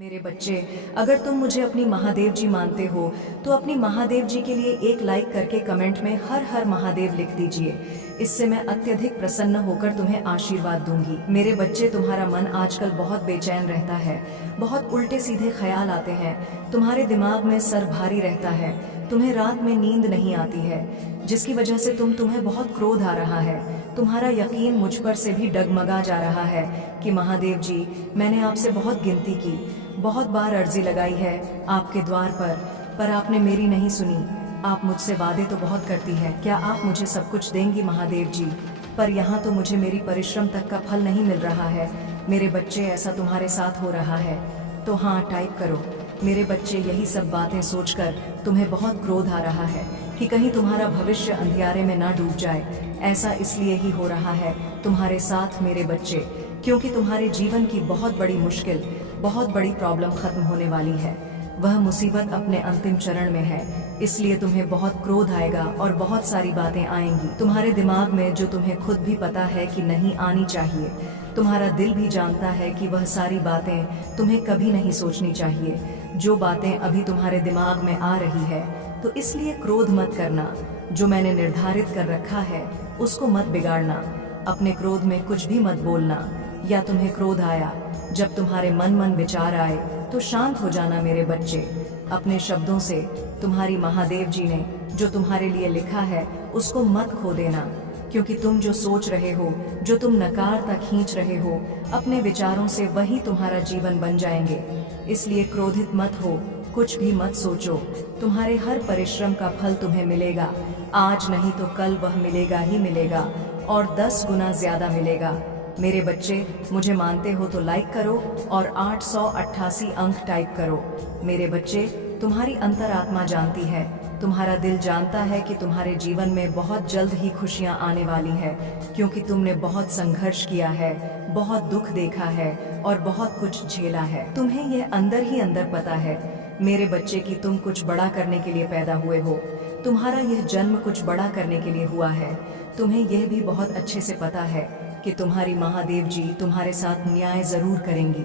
मेरे बच्चे, अगर तुम मुझे अपनी महादेव जी मानते हो तो अपनी महादेव जी के लिए एक लाइक करके कमेंट में हर हर महादेव लिख दीजिए। इससे मैं अत्यधिक प्रसन्न होकर तुम्हें आशीर्वाद दूंगी। मेरे बच्चे, तुम्हारा मन आजकल बहुत बेचैन रहता है, बहुत उल्टे सीधे ख्याल आते हैं, तुम्हारे दिमाग में सर भारी रहता है, तुम्हें रात में नींद नहीं आती है, जिसकी वजह से तुम्हें बहुत क्रोध आ रहा है। तुम्हारा यकीन मुझ पर से भी डगमगा जा रहा है कि महादेव जी, मैंने आपसे बहुत गिनती की, बहुत बार अर्जी लगाई है आपके द्वार पर आपने मेरी नहीं सुनी। आप मुझसे वादे तो बहुत करती है, क्या आप मुझे सब कुछ देंगी महादेव जी? पर यहाँ तो मुझे मेरी परिश्रम तक का फल नहीं मिल रहा है। मेरे बच्चे, ऐसा तुम्हारे साथ हो रहा है तो हाँ टाइप करो। मेरे बच्चे, यही सब बातें सोचकर तुम्हें बहुत क्रोध आ रहा है कि कहीं तुम्हारा भविष्य अंधियारे में ना डूब जाए। ऐसा इसलिए ही हो रहा है तुम्हारे साथ मेरे बच्चे, क्योंकि तुम्हारे जीवन की बहुत बड़ी मुश्किल, बहुत बड़ी प्रॉब्लम खत्म होने वाली है। वह मुसीबत अपने अंतिम चरण में है, इसलिए तुम्हें बहुत क्रोध आएगा और बहुत सारी बातें आएंगी तुम्हारे दिमाग में जो तुम्हें खुद भी पता है कि नहीं आनी चाहिए। तुम्हारा दिल भी जानता है कि वह सारी बातें तुम्हें कभी नहीं सोचनी चाहिए। जो बातें अभी तुम्हारे दिमाग में आ रही है, तो इसलिए क्रोध मत करना। जो मैंने निर्धारित कर रखा है उसको मत बिगाड़ना। अपने क्रोध में कुछ भी मत बोलना। या तुम्हें क्रोध आया, जब तुम्हारे मन विचार आए तो शांत हो जाना मेरे बच्चे। अपने शब्दों से तुम्हारी महादेव जी ने जो तुम्हारे लिए लिखा है उसको मत खो देना, क्योंकि तुम जो सोच रहे हो, जो तुम नकार तक खींच रहे हो अपने विचारों से, वही तुम्हारा जीवन बन जाएंगे। इसलिए क्रोधित मत हो, कुछ भी मत सोचो। तुम्हारे हर परिश्रम का फल तुम्हें मिलेगा। आज नहीं तो कल वह मिलेगा ही मिलेगा, और 10 गुना ज्यादा मिलेगा। मेरे बच्चे, मुझे मानते हो तो लाइक करो और 888 अंक टाइप करो। मेरे बच्चे, तुम्हारी अंतरात्मा जानती है, तुम्हारा दिल जानता है कि तुम्हारे जीवन में बहुत जल्द ही खुशियां आने वाली है, क्योंकि तुमने बहुत संघर्ष किया है, बहुत दुख देखा है और बहुत कुछ झेला है। तुम्हें यह अंदर ही अंदर पता है मेरे बच्चे कि तुम कुछ बड़ा करने के लिए पैदा हुए हो। तुम्हारा यह जन्म कुछ बड़ा करने के लिए हुआ है। तुम्हें यह भी बहुत अच्छे से पता है कि तुम्हारी महादेव जी तुम्हारे साथ न्याय जरूर करेंगी,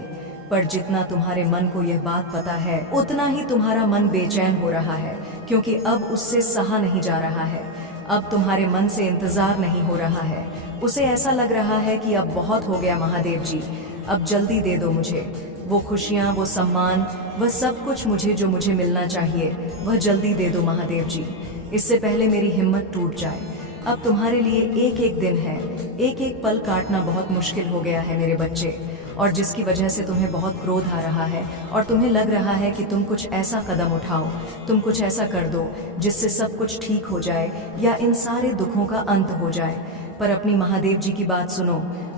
पर जितना तुम्हारे मन को यह बात पता है उतना ही तुम्हारा मन बेचैन हो रहा है, क्योंकि अब उससे सहा नहीं जा रहा है। अब तुम्हारे मन से इंतजार नहीं हो रहा है। उसे ऐसा लग रहा है कि अब बहुत हो गया महादेव जी, अब जल्दी दे दो मुझे वो खुशियाँ, वो सम्मान, वह सब कुछ मुझे जो मुझे मिलना चाहिए, वह जल्दी दे दो महादेव जी, इससे पहले मेरी हिम्मत टूट जाए। अब तुम्हारे लिए एक एक दिन है, एक एक पल काटना बहुत मुश्किल हो गया है मेरे बच्चे, और जिसकी वजह से तुम्हें बहुत क्रोध आ रहा है और तुम्हें लग रहा है कि तुम कुछ ऐसा कदम उठाओ, तुम कुछ ऐसा कर दो जिससे सब कुछ ठीक हो जाए या इन सारे दुखों का अंत हो जाए। पर अपनी महादेव जी की बात सुनो,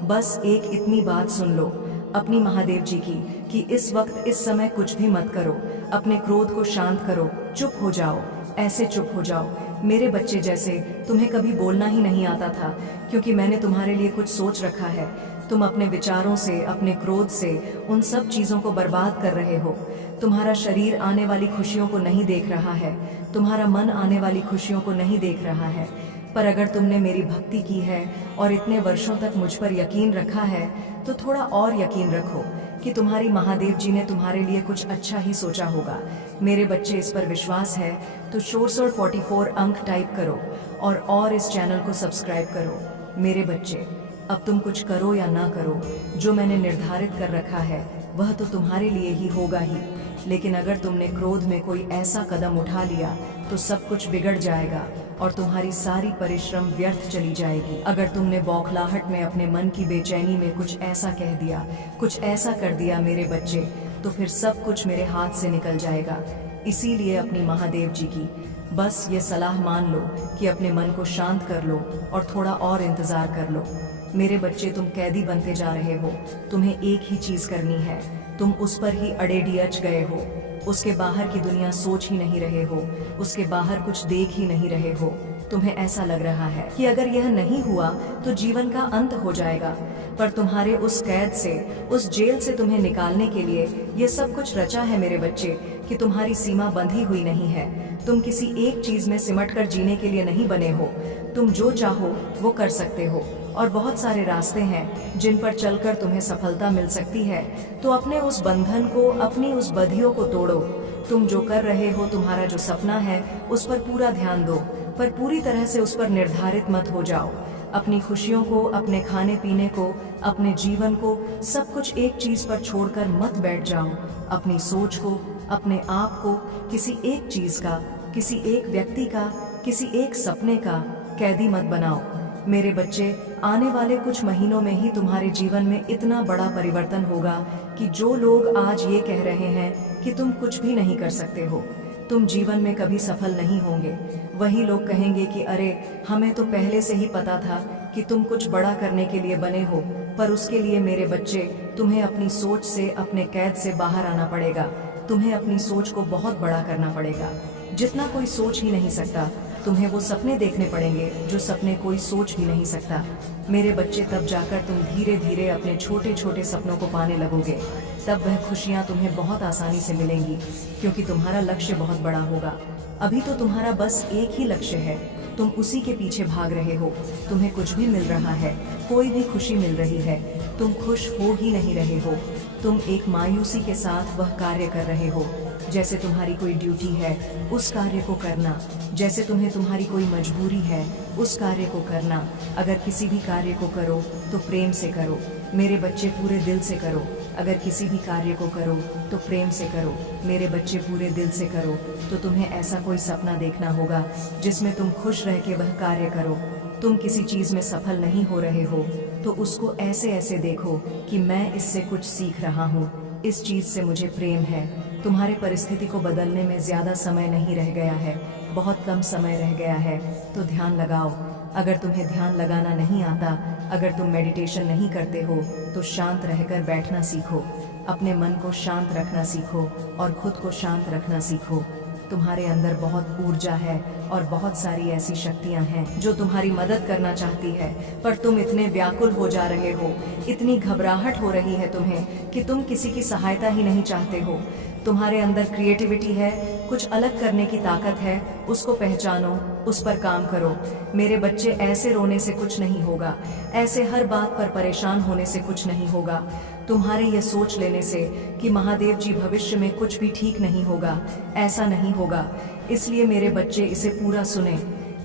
बस एक इतनी बात सुन लो अपनी महादेव जी की, कि इस वक्त इस समय कुछ भी मत करो, अपने क्रोध को शांत करो, चुप हो जाओ, ऐसे चुप हो जाओ मेरे बच्चे जैसे तुम्हें कभी बोलना ही नहीं आता था, क्योंकि मैंने तुम्हारे लिए कुछ सोच रखा है। तुम अपने विचारों से, अपने क्रोध से उन सब चीजों को बर्बाद कर रहे हो। तुम्हारा शरीर आने वाली खुशियों को नहीं देख रहा है, तुम्हारा मन आने वाली खुशियों को नहीं देख रहा है। पर अगर तुमने मेरी भक्ति की है और इतने वर्षों तक मुझ पर यकीन रखा है, तो थोड़ा और यकीन रखो कि तुम्हारी महादेव जी ने तुम्हारे लिए कुछ अच्छा ही सोचा होगा। मेरे बच्चे, इस पर विश्वास है तो 44 अंक टाइप करो और इस चैनल को सब्सक्राइब करो। मेरे बच्चे, अब तुम कुछ करो या ना करो, जो मैंने निर्धारित कर रखा है वह तो तुम्हारे लिए ही होगा ही, लेकिन अगर तुमने क्रोध में कोई ऐसा कदम उठा लिया तो सब कुछ बिगड़ जाएगा और तुम्हारी सारी परिश्रम व्यर्थ चली जाएगी। अगर तुमने बौखलाहट में अपने मन की बेचैनी में कुछ ऐसा कह दिया, कुछ ऐसा कर दिया मेरे बच्चे, तो फिर सब कुछ मेरे हाथ से निकल जाएगा। इसीलिए अपनी महादेव जी की बस ये सलाह मान लो कि अपने मन को शांत कर लो और थोड़ा और इंतजार कर लो। मेरे बच्चे, तुम कैदी बनते जा रहे हो। तुम्हें एक ही चीज करनी है, तुम उस पर ही अड़े डियच गए हो, उसके बाहर की दुनिया सोच ही नहीं रहे हो, उसके बाहर कुछ देख ही नहीं रहे हो। तुम्हें ऐसा लग रहा है कि अगर यह नहीं हुआ तो जीवन का अंत हो जाएगा, पर तुम्हारे उस कैद से, उस जेल से तुम्हें निकालने के लिए ये सब कुछ रचा है मेरे बच्चे, कि तुम्हारी सीमा बंधी हुई नहीं है। तुम किसी एक चीज में सिमट कर जीने के लिए नहीं बने हो। तुम जो चाहो वो कर सकते हो और बहुत सारे रास्ते हैं जिन पर चलकर तुम्हें सफलता मिल सकती है। तो अपने उस बंधन को, अपनी उस बधियों को तोड़ो। तुम जो कर रहे हो, तुम्हारा जो सपना है, उस पर पूरा ध्यान दो, पर पूरी तरह से उस पर निर्धारित मत हो जाओ। अपनी खुशियों को, अपने खाने पीने को, अपने जीवन को, सब कुछ एक चीज पर छोड़कर मत बैठ जाओ। अपनी सोच को, अपने आप को किसी एक चीज का, किसी एक व्यक्ति का, किसी एक सपने का कैदी मत बनाओ। मेरे बच्चे, आने वाले कुछ महीनों में ही तुम्हारे जीवन में इतना बड़ा परिवर्तन होगा कि जो लोग आज ये कह रहे हैं कि तुम कुछ भी नहीं कर सकते हो, तुम जीवन में कभी सफल नहीं होंगे, वही लोग कहेंगे कि अरे, हमें तो पहले से ही पता था कि तुम कुछ बड़ा करने के लिए बने हो। पर उसके लिए मेरे बच्चे, तुम्हें अपनी सोच से, अपने कैद से बाहर आना पड़ेगा। तुम्हें अपनी सोच को बहुत बड़ा करना पड़ेगा, जितना कोई सोच ही नहीं सकता। तुम्हें वो सपने देखने पड़ेंगे जो सपने कोई सोच भी नहीं सकता। मेरे बच्चे, तब जाकर तुम धीरे धीरे अपने छोटे छोटे सपनों को पाने लगोगे। तब वह खुशियाँ तुम्हें बहुत आसानी से मिलेंगी, क्योंकि तुम्हारा लक्ष्य बहुत बड़ा होगा। अभी तो तुम्हारा बस एक ही लक्ष्य है, तुम उसी के पीछे भाग रहे हो। तुम्हें कुछ भी मिल रहा है, कोई भी खुशी मिल रही है, तुम खुश हो ही नहीं रहे हो। तुम एक मायूसी के साथ वह कार्य कर रहे हो जैसे तुम्हारी कोई ड्यूटी है, उस कार्य को करना। जैसे तुम्हें तुम्हारी कोई मजबूरी है, उस कार्य को करना। अगर किसी भी कार्य को करो तो प्रेम से करो। मेरे बच्चे, पूरे दिल से करो। अगर किसी भी कार्य को करो तो प्रेम से करो। मेरे बच्चे, पूरे दिल से करो। तो तुम्हें ऐसा कोई सपना देखना होगा जिसमें तुम खुश रह के वह कार्य करो। तुम किसी चीज में सफल नहीं हो रहे हो तो उसको ऐसे ऐसे देखो कि मैं इससे कुछ सीख रहा हूँ, इस चीज से मुझे प्रेम है। तुम्हारे परिस्थिति को बदलने में ज्यादा समय नहीं रह गया है, बहुत कम समय रह गया है। तो ध्यान लगाओ। अगर तुम्हें ध्यान लगाना नहीं आता, अगर तुम मेडिटेशन नहीं करते हो, तो शांत रहकर बैठना सीखो। अपने मन को शांत रखना सीखो और खुद को शांत रखना सीखो। तुम्हारे अंदर बहुत ऊर्जा है और बहुत सारी ऐसी शक्तियां हैं जो तुम्हारी मदद करना चाहती है, पर तुम इतने व्याकुल हो जा रहे हो, इतनी घबराहट हो रही है तुम्हें कि तुम किसी की सहायता ही नहीं चाहते हो। तुम्हारे अंदर क्रिएटिविटी है, कुछ अलग करने की ताकत है, उसको पहचानो, उस पर काम करो। मेरे बच्चे, ऐसे रोने से कुछ नहीं होगा, ऐसे हर बात पर परेशान होने से कुछ नहीं होगा। तुम्हारे ये सोच लेने से कि महादेव जी भविष्य में कुछ भी ठीक नहीं होगा, ऐसा नहीं होगा। इसलिए मेरे बच्चे, इसे पूरा सुने।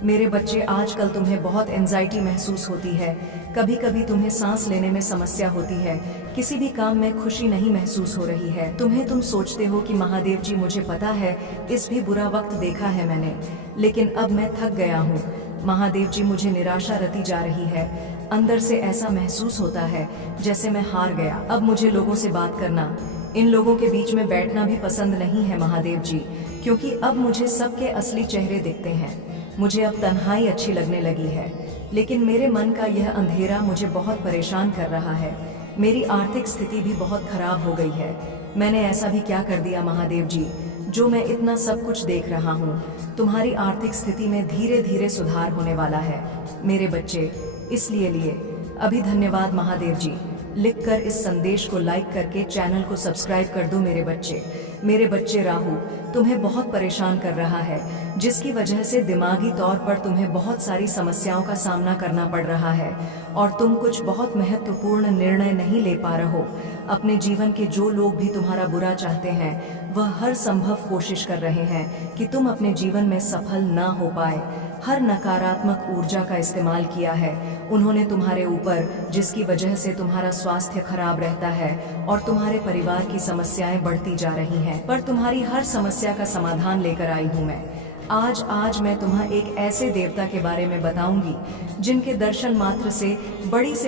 मेरे बच्चे, आजकल तुम्हें बहुत एंजाइटी महसूस होती है, कभी कभी तुम्हें सांस लेने में समस्या होती है, किसी भी काम में खुशी नहीं महसूस हो रही है। तुम सोचते हो कि महादेव जी, मुझे पता है, इस भी बुरा वक्त देखा है मैंने, लेकिन अब मैं थक गया हूँ। महादेव जी, मुझे निराशा रती जा रही है, अंदर से ऐसा महसूस होता है जैसे मैं हार गया। अब मुझे लोगों से बात करना, इन लोगों के बीच में बैठना भी पसंद नहीं है महादेव जी, क्योंकि अब मुझे सबके असली चेहरे दिखते हैं। मुझे अब तन्हाई अच्छी लगने लगी है, लेकिन मेरे मन का यह अंधेरा मुझे बहुत परेशान कर रहा है। मेरी आर्थिक स्थिति भी बहुत खराब हो गई है। मैंने ऐसा भी क्या कर दिया महादेव जी, जो मैं इतना सब कुछ देख रहा हूँ। तुम्हारी आर्थिक स्थिति में धीरे धीरे सुधार होने वाला है मेरे बच्चे, इसलिए अभी धन्यवाद महादेव जी। लिखकर इस संदेश को लाइक करके चैनल को सब्सक्राइब कर दो मेरे बच्चे। मेरे बच्चे, राहु तुम्हें बहुत परेशान कर रहा है, जिसकी वजह से दिमागी तौर पर तुम्हें बहुत सारी समस्याओं का सामना करना पड़ रहा है और तुम कुछ बहुत महत्वपूर्ण निर्णय नहीं ले पा रहे हो। अपने जीवन के जो लोग भी तुम्हारा बुरा चाहते हैं, वह हर संभव कोशिश कर रहे हैं कि तुम अपने जीवन में सफल ना हो पाए। हर नकारात्मक ऊर्जा का इस्तेमाल किया है उन्होंने तुम्हारे ऊपर, जिसकी वजह से तुम्हारा स्वास्थ्य खराब रहता है और तुम्हारे परिवार की समस्याएं बढ़ती जा रही हैं। पर तुम्हारी हर समस्या का समाधान लेकर आई हूँ मैं। आज मैं तुम्हें एक ऐसे देवता के बारे में बताऊंगी जिनके दर्शन मात्र से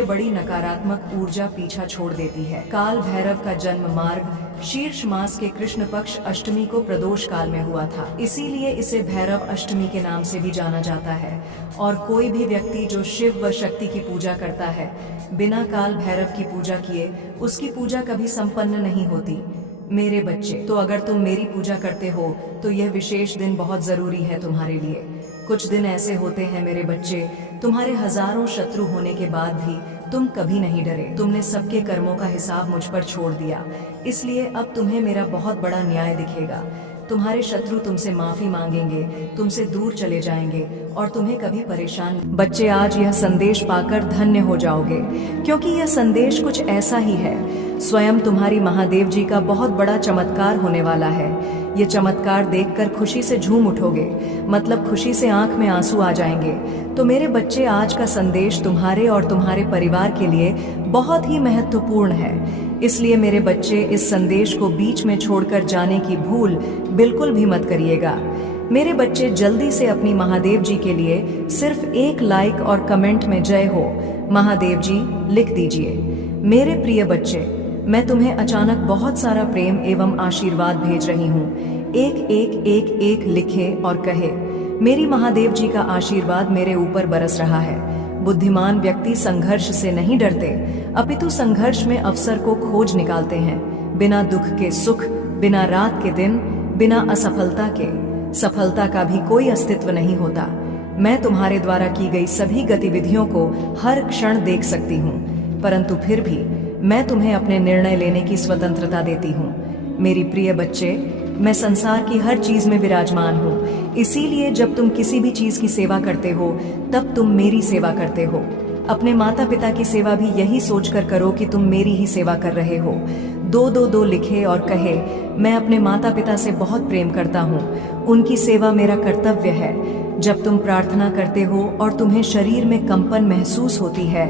बड़ी नकारात्मक ऊर्जा पीछा छोड़ देती है। काल भैरव का जन्म मार्ग शीर्ष मास के कृष्ण पक्ष अष्टमी को प्रदोष काल में हुआ था, इसीलिए इसे भैरव अष्टमी के नाम से भी जाना जाता है। और कोई भी व्यक्ति जो शिव व शक्ति की पूजा करता है, बिना काल भैरव की पूजा किए उसकी पूजा कभी संपन्न नहीं होती। मेरे बच्चे, तो अगर तुम मेरी पूजा करते हो तो यह विशेष दिन बहुत जरूरी है तुम्हारे लिए। कुछ दिन ऐसे होते हैं मेरे बच्चे, तुम्हारे हजारों शत्रु होने के बाद भी तुम कभी नहीं डरे। तुमने सबके कर्मों का हिसाब मुझ पर छोड़ दिया, इसलिए अब तुम्हें मेरा बहुत बड़ा न्याय दिखेगा। तुम्हारे शत्रु तुमसे माफी मांगेंगे, तुमसे दूर चले जाएंगे और तुम्हें कभी परेशान। बच्चे, आज यह संदेश पाकर धन्य हो जाओगे, क्योंकि यह संदेश कुछ ऐसा ही है। स्वयं तुम्हारी महादेव जी का बहुत बड़ा चमत्कार होने वाला है। ये चमत्कार देखकर खुशी से झूम उठोगे, मतलब खुशी से आंख में आंसू आ जाएंगे। तो मेरे बच्चे, आज का संदेश तुम्हारे और तुम्हारे परिवार के लिए बहुत ही महत्वपूर्ण है। इसलिए मेरे बच्चे, इस संदेश को बीच में छोड़कर जाने की भूल बिल्कुल भी मत करिएगा। मेरे बच्चे, जल्दी से अपनी महादेव जी के लिए सिर्फ एक लाइक और कमेंट में जय हो महादेव जी लिख दीजिए। मेरे प्रिय बच्चे, मैं तुम्हें अचानक बहुत सारा प्रेम एवं आशीर्वाद भेज रही हूँ। एक एक एक एक लिखे और कहे, मेरी महादेव जी का आशीर्वाद मेरे ऊपर बरस रहा है। बुद्धिमान व्यक्ति संघर्ष से नहीं डरते, अपितु संघर्ष में अवसर को खोज निकालते हैं। बिना दुख के सुख, बिना रात के दिन, बिना असफलता के सफलता का भी कोई अस्तित्व नहीं होता। मैं तुम्हारे द्वारा की गई सभी गतिविधियों को हर क्षण देख सकती हूँ, परंतु फिर भी मैं तुम्हें अपने निर्णय लेने की स्वतंत्रता देती हूँ। मेरी प्रिय बच्चे, मैं संसार की हर चीज में विराजमान हूँ, इसीलिए जब तुम किसी भी चीज की सेवा करते हो तब तुम मेरी सेवा करते हो। अपने माता पिता की सेवा भी यही सोचकर करो कि तुम मेरी ही सेवा कर रहे हो। 222 लिखे और कहे, मैं अपने माता पिता से बहुत प्रेम करता हूँ, उनकी सेवा मेरा कर्तव्य है। जब तुम प्रार्थना करते हो और तुम्हें शरीर में कंपन महसूस होती है,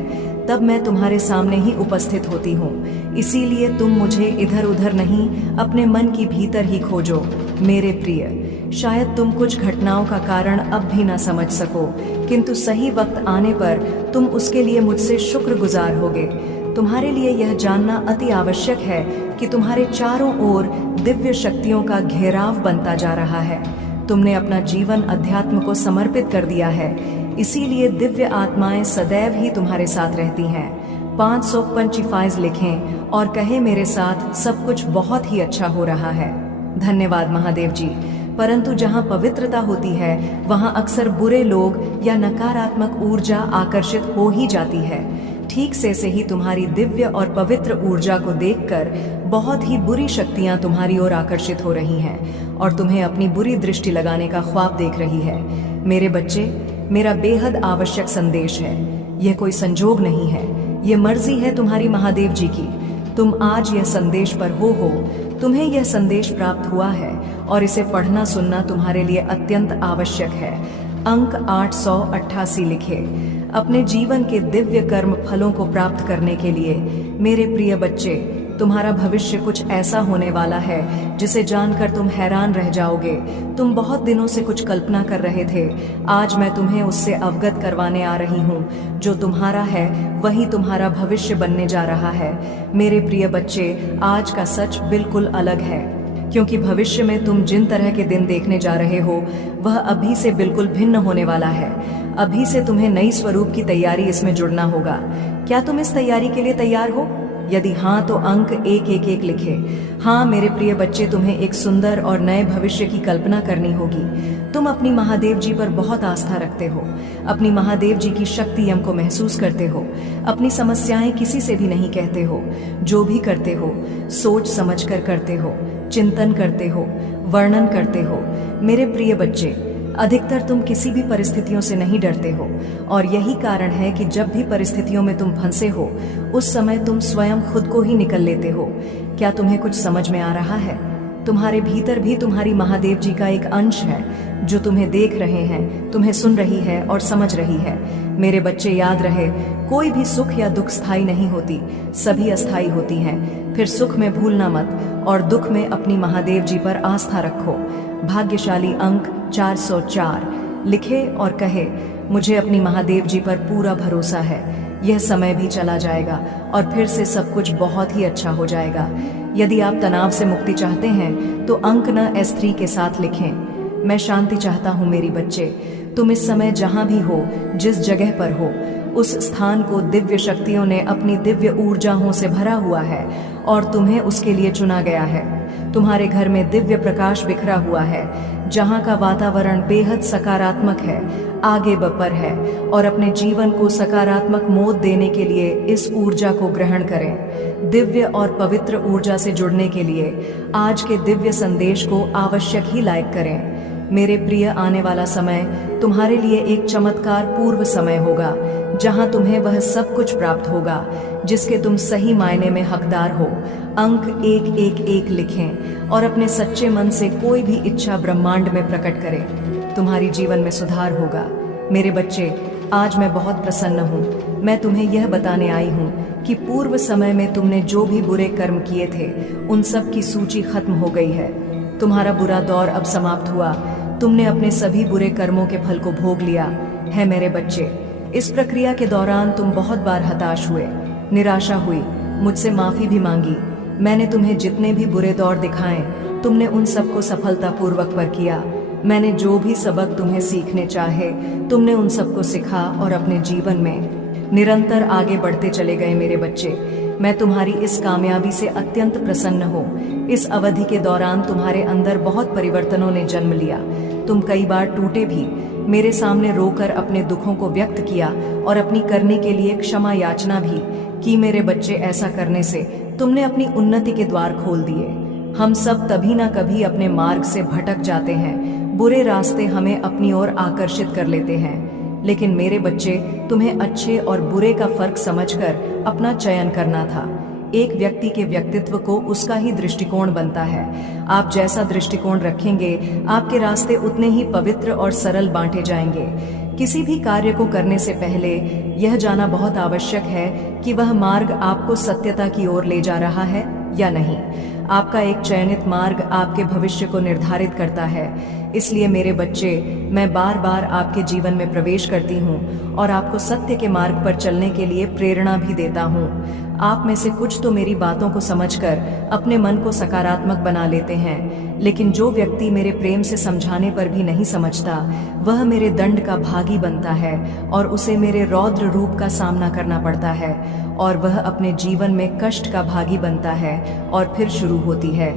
तब मैं तुम्हारे सामने ही उपस्थित होती हूँ। इसीलिए तुम मुझे इधर उधर नहीं, अपने मन की भीतर ही खोजो। मेरे प्रिय, शायद तुम कुछ घटनाओं का कारण अब भी ना समझ सको, किंतु सही वक्त आने पर तुम उसके लिए मुझसे शुक्रगुजार होगे। तुम्हारे लिए यह जानना अति आवश्यक है कि तुम्हारे चारों ओर दिव्य शक्तियों का घेराव बनता जा रहा है। तुमने अपना जीवन अध्यात्म को समर्पित कर दिया है, इसीलिए दिव्य आत्माएं सदैव ही तुम्हारे साथ रहती हैं। 555 लिखें और कहे मेरे साथ, सब कुछ बहुत ही अच्छा हो रहा है। धन्यवाद महादेव जी। परंतु जहाँ पवित्रता होती है, वहाँ अक्सर बुरे लोग या नकारात्मक ऊर्जा आकर्षित हो ही जाती है। ठीक से ही तुम्हारी दिव्य और पवित्र ऊर्जा को देखकर बहुत ही बुरी शक्तियां तुम्हारी ओर आकर्षित हो रही हैं और तुम्हें अपनी बुरी दृष्टि लगाने का ख्वाब देख रही है। मेरे बच्चे, मेरा बेहद आवश्यक संदेश है। यह कोई संजोग नहीं है, यह मर्जी है तुम्हारी महादेव जी की। तुम आज यह संदेश पर हो, तुम्हें यह संदेश प्राप्त हुआ है और इसे पढ़ना सुनना तुम्हारे लिए अत्यंत आवश्यक है। अंक 888 लिखे। अपने जीवन के दिव्य कर्म फलों को प्राप्त करने के लिए मेरे प्रिय बच्चे, तुम्हारा भविष्य कुछ ऐसा होने वाला है जिसे जानकर तुम हैरान रह जाओगे। तुम बहुत दिनों से कुछ कल्पना कर रहे थे, आज मैं तुम्हें उससे अवगत करवाने आ रही हूँ। जो तुम्हारा है वही तुम्हारा भविष्य बनने जा रहा है। मेरे प्रिय बच्चे, आज का सच बिल्कुल अलग है, क्योंकि भविष्य में तुम जिन तरह के दिन देखने जा रहे हो वह अभी से बिल्कुल भिन्न होने वाला है। अभी से तुम्हें नई स्वरूप की तैयारी इसमें जुड़ना होगा। क्या तुम इस तैयारी के लिए तैयार हो? यदि हाँ, तो अंक 111 लिखे। हाँ मेरे प्रिय बच्चे, तुम्हें एक सुंदर और नए भविष्य की कल्पना करनी होगी। तुम अपनी महादेव जी पर बहुत आस्था रखते हो, अपनी महादेव जी की शक्ति को महसूस करते हो, अपनी समस्याएं किसी से भी नहीं कहते हो। जो भी करते हो सोच समझ कर करते हो, चिंतन करते हो, वर्णन करते हो। मेरे प्रिय बच्चे, अधिकतर तुम किसी भी परिस्थितियों से नहीं डरते हो और यही कारण है कि जब भी परिस्थितियों में तुम फंसे हो उस समय तुम स्वयं खुद को ही निकल लेते हो। क्या तुम्हें कुछ समझ में आ रहा है? तुम्हारे भीतर भी तुम्हारी महादेव जी का एक अंश है जो तुम्हें देख रहे हैं, तुम्हें सुन रही है और समझ रही है। मेरे बच्चे, याद रहे, कोई भी सुख या दुख स्थायी नहीं होती, सभी अस्थायी होती हैं। फिर सुख में भूलना मत और दुख में अपनी महादेव जी पर आस्था रखो। भाग्यशाली अंक 404 लिखे और कहे, मुझे अपनी महादेव जी पर पूरा भरोसा है। यह समय भी चला जाएगा और फिर से सब कुछ बहुत ही अच्छा हो जाएगा। यदि आप तनाव से मुक्ति चाहते हैं तो अंक न S3 के साथ लिखें। मैं शांति चाहता हूँ मेरी बच्चे। तुम इस समय जहाँ भी हो, जिस जगह पर हो, उस स्थान को दिव्य शक्तियों ने अपनी दिव्य ऊर्जाओं से भरा हुआ है और तुम्हें उसके लिए चुना गया है। तुम्हारे घर में दिव्य प्रकाश बिखरा हुआ है, जहाँ का वातावरण बेहद सकारात्मक है, आगे बढ़ है। और अपने जीवन को सकारात्मक मोड़ देने के लिए इस ऊर्जा को ग्रहण करें। दिव्य और पवित्र ऊर्जा से जुड़ने के लिए आज के दिव्य संदेश को आवश्यक ही लाइक करें। मेरे प्रिय, आने वाला समय तुम्हारे लिए एक चमत्कार पूर्व समय होगा, जहां तुम्हें वह सब कुछ प्राप्त होगा जिसके तुम सही मायने में हकदार हो। अंक 111 लिखें और अपने सच्चे मन से कोई भी इच्छा ब्रह्मांड में प्रकट करें। तुम्हारी जीवन में सुधार होगा। मेरे बच्चे, आज मैं बहुत प्रसन्न हूँ। मैं तुम्हें यह बताने आई हूँ कि पूर्व समय में तुमने जो भी बुरे कर्म किए थे, उन सब की सूची खत्म हो गई है। तुम्हारा बुरा दौर अब समाप्त हुआ। तुमने अपने सभी बुरे कर्मों के फल को भोग लिया है। मेरे बच्चे, इस प्रक्रिया के दौरान तुम बहुत बार हताश हुए, निराशा हुई, मुझसे माफी भी मांगी। मैंने तुम्हें जितने भी बुरे दौर दिखाए, तुमने उन सबको सफलतापूर्वक पार किया। मैंने जो भी सबक तुम्हें सीखने चाहे, तुमने उन सबको सिखा और अपने जीवन में निरंतर आगे बढ़ते चले गए। मेरे बच्चे, मैं तुम्हारी इस कामयाबी से अत्यंत प्रसन्न हूँ। इस अवधि के दौरान तुम्हारे अंदर बहुत परिवर्तनों ने जन्म लिया। तुम कई बार टूटे भी, मेरे सामने रोकर अपने दुखों को व्यक्त किया और अपनी करने के लिए क्षमा याचना भी की। मेरे बच्चे, ऐसा करने से तुमने अपनी उन्नति के द्वार खोल दिए। हम सब तभी ना कभी अपने मार्ग से भटक जाते हैं। बुरे रास्ते हमें अपनी ओर आकर्षित कर लेते हैं, लेकिन मेरे बच्चे, तुम्हें अच्छे और बुरे का फर्क समझकर अपना चयन करना था। एक व्यक्ति के व्यक्तित्व को उसका ही दृष्टिकोण बनता है। आप जैसा दृष्टिकोण रखेंगे, आपके रास्ते उतने ही पवित्र और सरल बांटे जाएंगे। किसी भी कार्य को करने से पहले यह जानना बहुत आवश्यक है कि वह मार्ग आपको सत्यता की ओर ले जा रहा है या नहीं। आपका एक चयनित मार्ग आपके भविष्य को निर्धारित करता है। इसलिए मेरे बच्चे, मैं बार बार आपके जीवन में प्रवेश करती हूँ और आपको सत्य के मार्ग पर चलने के लिए प्रेरणा भी देता हूँ। आप में से कुछ तो मेरी बातों को समझकर अपने मन को सकारात्मक बना लेते हैं, लेकिन जो व्यक्ति मेरे प्रेम से समझाने पर भी नहीं समझता, वह मेरे दंड का भागी बनता है और उसे मेरे रौद्र रूप का सामना करना पड़ता है, और वह अपने जीवन में कष्ट का भागी बनता है। और फिर शुरू होती है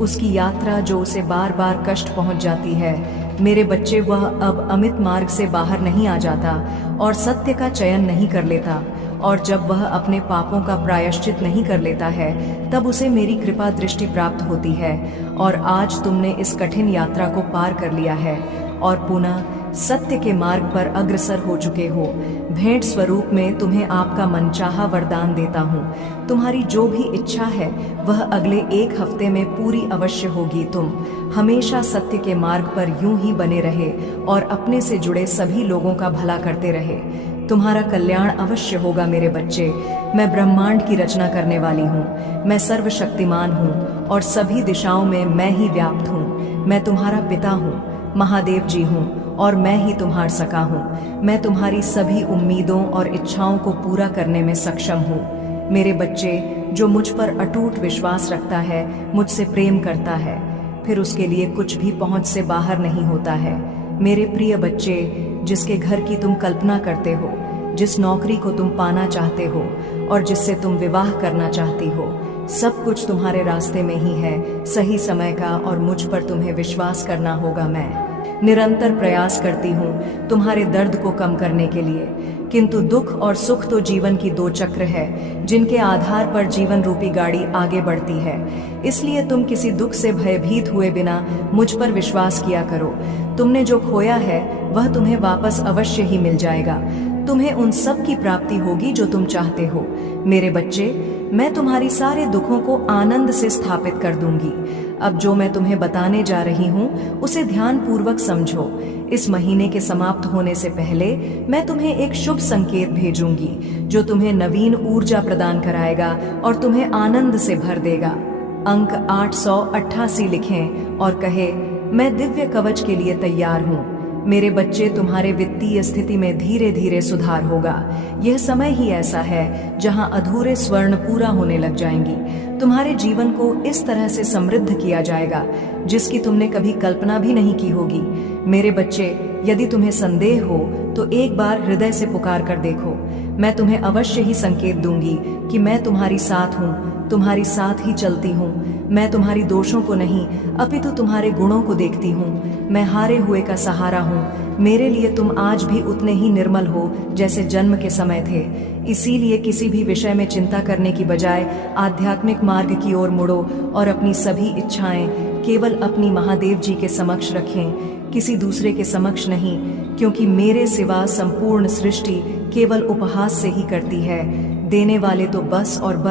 उसकी यात्रा, जो उसे बार बार कष्ट पहुंच जाती है। मेरे बच्चे, वह अब अमित मार्ग से बाहर नहीं आ जाता और सत्य का चयन नहीं कर लेता। और जब वह अपने पापों का प्रायश्चित नहीं कर लेता है, तब उसे मेरी कृपा दृष्टि प्राप्त होती है। और आज तुमने इस कठिन यात्रा को पार कर लिया है और पुनः सत्य के मार्ग पर अग्रसर हो चुके हो। भेंट स्वरूप में तुम्हें आपका मनचाहा वरदान देता हूँ। तुम्हारी जो भी इच्छा है, वह अगले 1 हफ्ते में पूरी अवश्य होगी। तुम हमेशा सत्य के मार्ग पर यूं ही बने रहे और अपने से जुड़े सभी लोगों का भला करते रहे। तुम्हारा कल्याण अवश्य होगा। मेरे बच्चे, मैं ब्रह्मांड की रचना करने वाली हूँ। मैं सर्वशक्तिमान हूँ और सभी दिशाओं में मैं ही व्याप्त हूँ। मैं तुम्हारा पिता हूँ, महादेव जी हूँ, और मैं ही तुम्हार सका हूँ। मैं तुम्हारी सभी उम्मीदों और इच्छाओं को पूरा करने में सक्षम हूँ। मेरे बच्चे, जो मुझ पर अटूट विश्वास रखता है, मुझसे प्रेम करता है, फिर उसके लिए कुछ भी पहुँच से बाहर नहीं होता है। मेरे प्रिय बच्चे, जिसके घर की तुम कल्पना करते हो, जिस नौकरी को तुम पाना चाहते हो और जिससे तुम विवाह करना चाहती हो, सब कुछ तुम्हारे रास्ते में ही है, सही समय का, और मुझ पर तुम्हें विश्वास करना होगा। मैं निरंतर प्रयास करती हूँ तुम्हारे दर्द को कम करने के लिए, किंतु दुख और सुख तो जीवन की 2 चक्र है, जिनके आधार पर जीवन रूपी गाड़ी आगे बढ़ती है। इसलिए तुम किसी दुख से भयभीत हुए बिना मुझ पर विश्वास किया करो। तुमने जो खोया है, वह तुम्हें वापस अवश्य ही मिल जाएगा। तुम्हें उन सब की प्राप्ति होगी जो तुम चाहते हो। मेरे बच्चे, मैं तुम्हारी सारे दुखों को आनंद से स्थापित कर दूंगी। अब जो मैं तुम्हें बताने जा रही हूँ, उसे ध्यान पूर्वक समझो। इस महीने के समाप्त होने से पहले मैं तुम्हें एक शुभ संकेत भेजूंगी, जो तुम्हें नवीन ऊर्जा प्रदान कराएगा और तुम्हें आनंद से भर देगा। अंक 888 लिखें और कहे, मैं दिव्य कवच के लिए तैयार हूँ। मेरे बच्चे, तुम्हारे वित्तीय स्थिति में धीरे धीरे सुधार होगा। यह समय ही ऐसा है जहां अधूरे स्वर्ण पूरा होने लग जाएंगी। तुम्हारे जीवन को इस तरह से समृद्ध किया जाएगा जिसकी तुमने कभी कल्पना भी नहीं की होगी। मेरे बच्चे, यदि तुम्हें संदेह हो तो एक बार हृदय से पुकार कर देखो। मैं तुम्हें अवश्य ही संकेत दूंगी कि मैं तुम्हारी साथ हूँ, तुम्हारी साथ ही चलती हूँ। मैं तुम्हारी दोषों को नहीं अपितु तुम्हारे गुणों को देखती हूँ। मैं हारे हुए का सहारा हूँ। मेरे लिए तुम आज भी उतने ही निर्मल हो जैसे जन्म के समय थे। इसीलिए किसी भी विषय में चिंता करने की बजाय आध्यात्मिक मार्ग की ओर मुड़ो और अपनी सभी इच्छाएं केवल अपनी महादेव जी के समक्ष रखें, किसी दूसरे के समक्ष नहीं, क्योंकि मेरे सिवा संपूर्ण सृष्टि केवल उपहास से ही करती है। देने वाले तो बस और बस